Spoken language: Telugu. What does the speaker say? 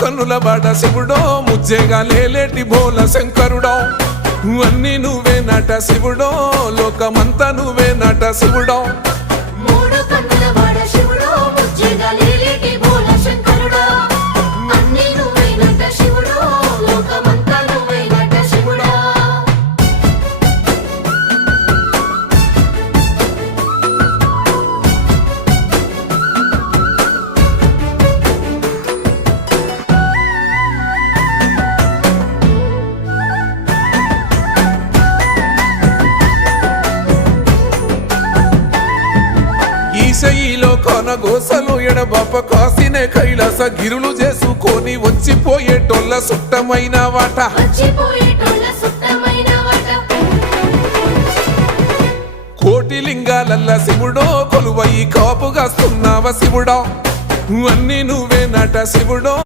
కన్నుల బాట శివుడో ముజ్జేగా లేలేటి బోల శంకరుడో అన్నీ నువ్వే నట శివుడో లోకమంతా నువ్వే నట శివుడో మూడు కన్నుల వాడ శివుడో ముజ్జేగా లేలేటి బోల శంకరుడో అన్నీ నువ్వే నట శివుడో లోకమంతా నువ్వే నట శివుడో ఈశయిలో కొనగోసలు ఎడబాప కాసినే కైలాస గిరులు చేసుకొని వచ్చిపోయేటోళ్ళ సుట్టమైన వాట వచ్చిపోయేటోళ్ళ సుట్టమైన వాట కోటి లింగాలల్ల శివుడో కొలువయి కాపుగాస్తున్నావ శివుడో అన్నీ నువ్వే నట శివుడో